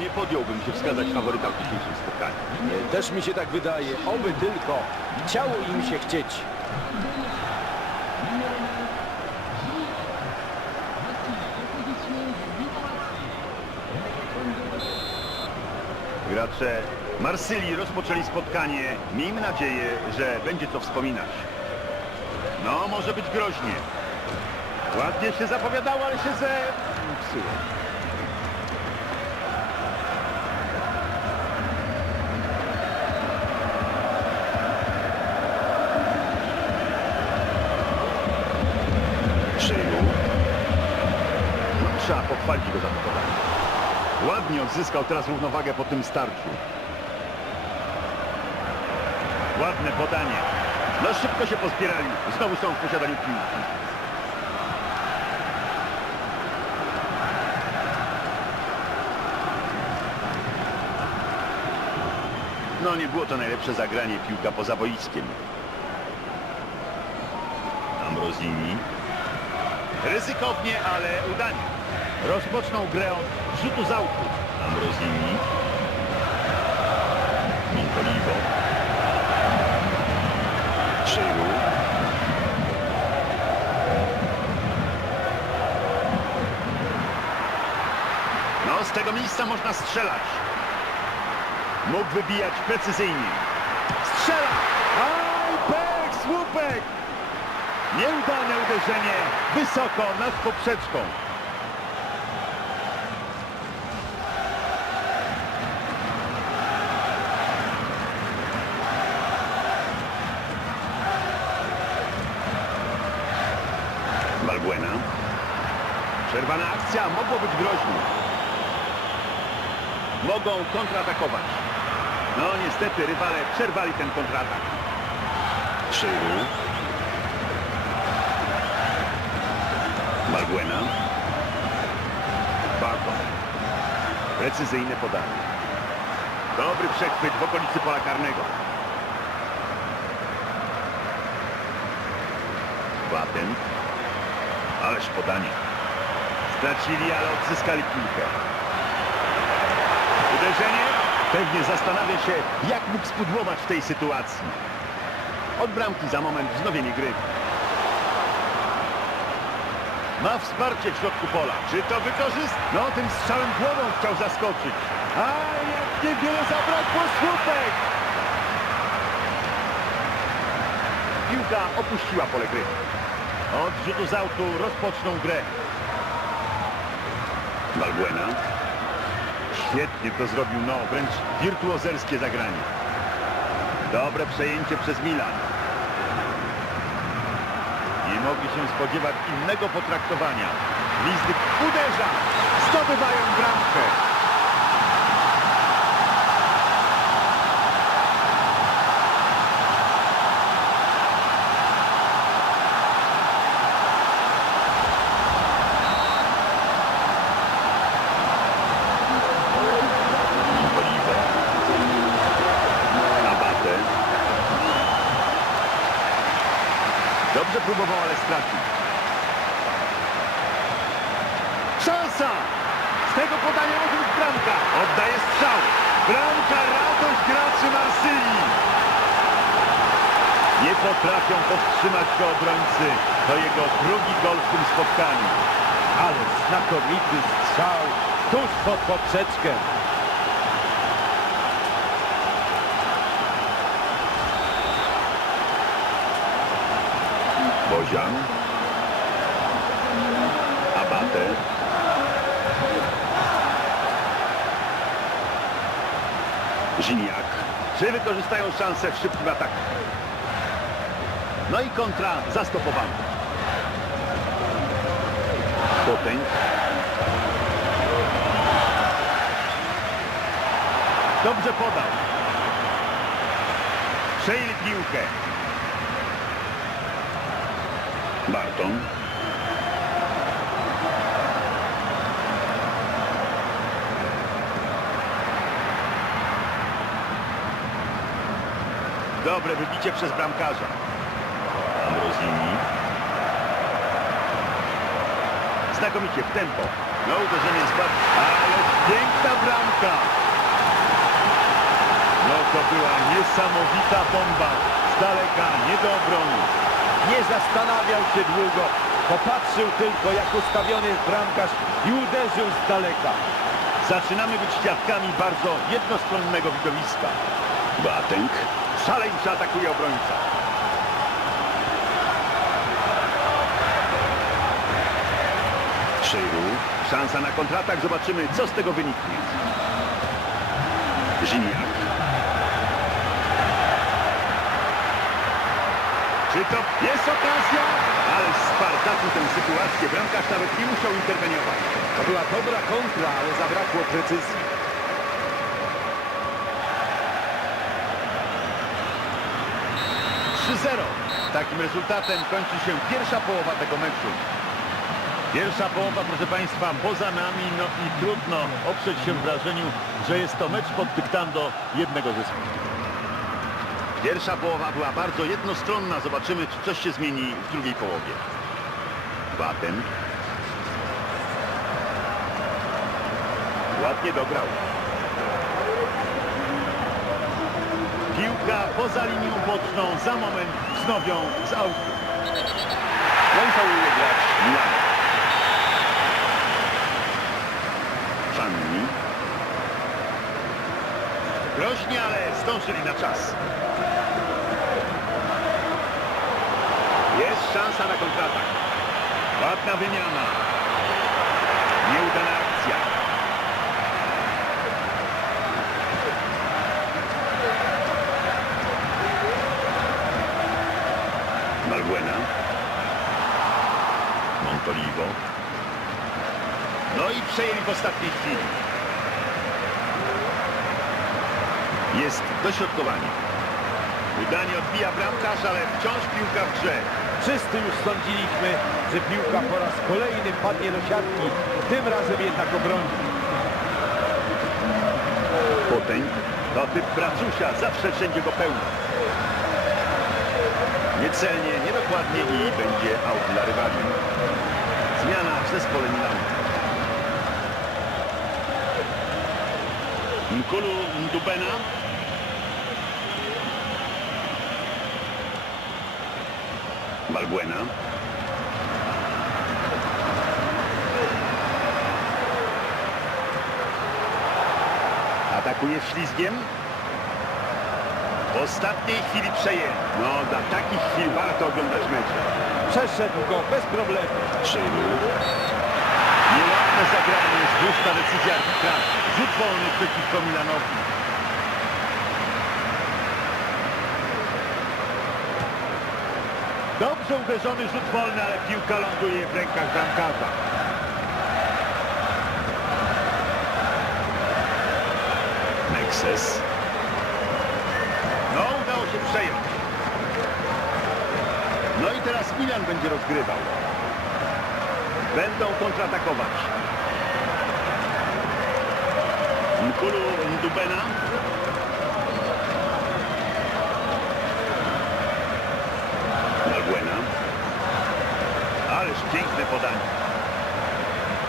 Nie podjąłbym się wskazać faworyta w dzisiejszym spotkaniu. Też mi się tak wydaje. Oby tylko chciało im się chcieć. Gracze Marsylii rozpoczęli spotkanie. Miejmy nadzieję, że będzie co wspominać. No, może być groźnie. Ładnie się zapowiadało, ale się ze... psuło. Ładnie odzyskał teraz równowagę po tym starciu. Ładne podanie. No szybko się pozbierali. Znowu są w posiadaniu piłki. No nie było to najlepsze zagranie piłka poza boiskiem. Ambrosini. Ryzykownie, ale udanie. Rozpoczną grę od rzutu z autu. Ambrosini. Montolivo. Żyru. No, z tego miejsca można strzelać. Mógł wybijać precyzyjnie. Strzela! Aj, pech, słupek! Nieudane uderzenie wysoko nad poprzeczką. Balbuena. Przerwana akcja, mogło być groźnie. Mogą kontratakować. No niestety rywale przerwali ten kontratak. Krzywu. Balbuena. Barton. Precyzyjne podanie. Dobry przechwyt w okolicy pola karnego. Baten. Ależ podanie. Stracili, ale odzyskali piłkę. Uderzenie? Pewnie zastanawia się, jak mógł spudłować w tej sytuacji. Od bramki za moment wznowienie gry. Ma wsparcie w środku pola. Czy to wykorzysta? No, tym strzałem głową chciał zaskoczyć. A jak niewiele zabrakło słupek! Piłka opuściła pole gry. Od rzutu z autu rozpoczną grę. Balbuena. Świetnie to zrobił, no wręcz wirtuozerskie zagranie. Dobre przejęcie przez Milan. Nie mogli się spodziewać innego potraktowania. Lizdyk uderza, zdobywają bramkę. Oliver. Abate. Dobrze próbował, ale stracił. Szansa! Z tego podania może być bramka. Oddaje strzał. Bramka, radość graczy Marsylii. Nie potrafią powstrzymać go obrońcy. To jego drugi gol w tym spotkaniu. Ale znakomity strzał tuż pod poprzeczkę. Bozian. Abate. Żiniak. Czy wykorzystają szansę w szybkim ataku? No i kontra zastopowana. Potęg. Dobrze podał. Przejęli piłkę. Barton. Dobre wybicie przez bramkarza. Ambrosini. Znakomicie, w tempo. No uderzenie spadł, ale piękna bramka. No to była niesamowita bomba. Z daleka, nie do obrony. Nie zastanawiał się długo. Popatrzył tylko, jak ustawiony jest bramkarz i uderzył z daleka. Zaczynamy być świadkami bardzo jednostronnego widowiska. Bateng Szaleńczo atakuje obrońca. Szyru. Szansa na kontratak. Zobaczymy, co z tego wyniknie. Żiniak. Czy to jest okazja? Ale Spartaku tę sytuację. Bramkarz nawet nie musiał interweniować. To była dobra kontra, ale zabrakło precyzji. Takim rezultatem kończy się pierwsza połowa tego meczu. Pierwsza połowa, proszę Państwa, poza nami, no i trudno oprzeć się wrażeniu, że jest to mecz pod dyktando jednego zespołu. Pierwsza połowa była bardzo jednostronna. Zobaczymy, czy coś się zmieni w drugiej połowie. Baten. Ładnie dograł. Piłka poza linią boczną. Za moment wznowią z autu. No i fauluje grać Milan. Fanni. Groźnie, ale zdążyli na czas. Jest szansa na kontratak. Ładna wymiana. Nieudana akcja. Malbuena. Montolivo. No i przejęli w ostatniej chwili. Jest dośrodkowanie. Udanie odbija bramkarz, ale wciąż piłka w grze. Wszyscy już sądziliśmy, że piłka po raz kolejny padnie do siatki. Tym razem jednak obroni. Potęg to typ pracusia, zawsze wszędzie go pełno. Niecelnie, niedokładnie i będzie aut dla rywali. Zmiana w zespole Milanu. Nkulu Ndubena. Balbuena. Atakuje ślizgiem. W ostatniej chwili przejęli. No, dla takich chwil warto oglądać mecz. Przeszedł go bez problemu. Nieładne zagranie, słuszna decyzja arbitra. Rzut wolny przeciwko Milanowi. Dobrze uderzony rzut wolny, ale piłka ląduje w rękach bramkarza. Nexus. No, udało się przejąć. No i teraz Milan będzie rozgrywał. Będą kontratakować. Nkulu Ndubena. Malbuena. Ależ piękne podanie.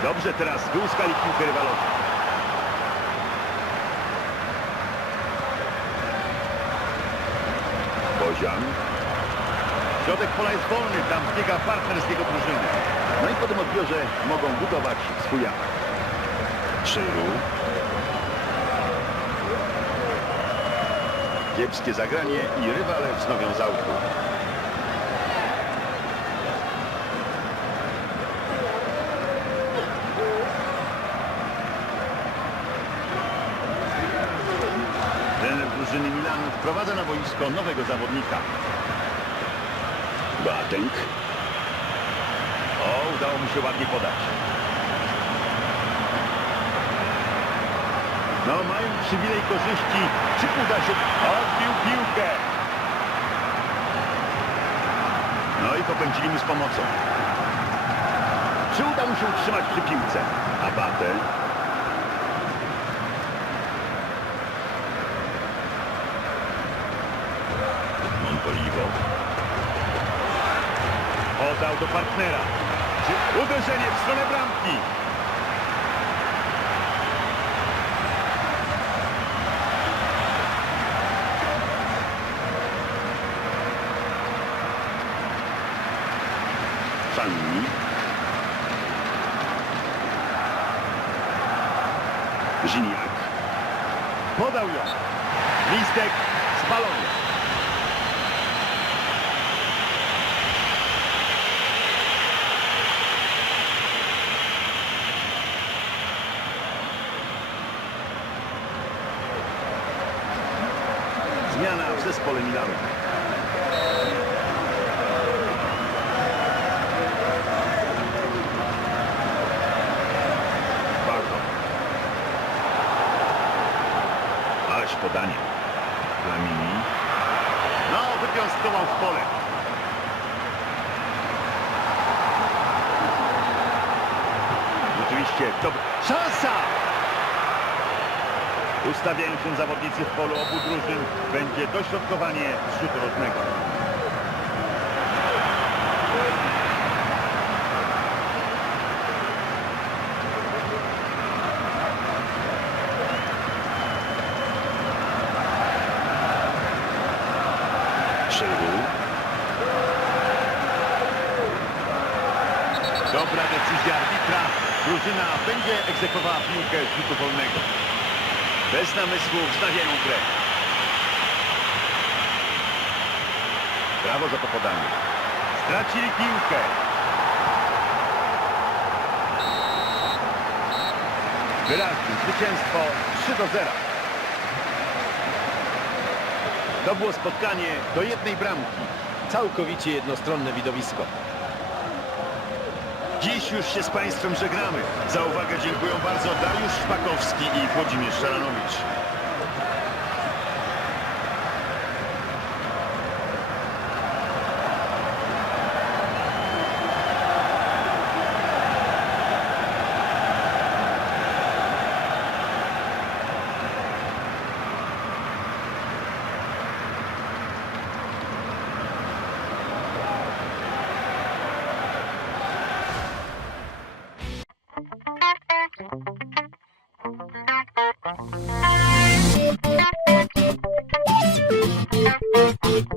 Dobrze teraz wyłuskali piłkę rywalowi. Bozian. Środek pola jest wolny, tam zbiega partner z jego drużyny. No i po tym odbiorze mogą budować swój atak. Szyru. Kiepskie zagranie i rywale wznowią z autu. Trener drużyny Milanu wprowadza na boisko nowego zawodnika. Batęk. O, udało mu się ładnie podać. No, mają przywilej korzyści. Czy uda się... Odbił piłkę. No i popędzili mu z pomocą. Czy uda mu się utrzymać przy piłce? Abate. Montolivo. Podał do partnera. Czy uderzenie w stronę bramki? Flamini. Giniak. Podał ją. Listek spalony. Zmiana w zespole Milanu. Bardzo. Ależ podanie. Flamini. No, wypiąstkował w pole. Rzeczywiście, dobra. Szansa! Ustawiają się zawodnicy w polu obu drużyn. Będzie dośrodkowanie z rzutu rożnego. Szyru. Dobra decyzja arbitra. Drużyna będzie egzekwowała piłkę z rzutu wolnego. Bez namysłu wznawiają grę. Brawo za to podanie. Stracili piłkę. Wyraźne zwycięstwo 3 do 0. To było spotkanie do jednej bramki. Całkowicie jednostronne widowisko. Dziś już się z Państwem żegnamy. Za uwagę dziękuję bardzo Dariusz Szpakowski i Włodzimierz Szaranowicz.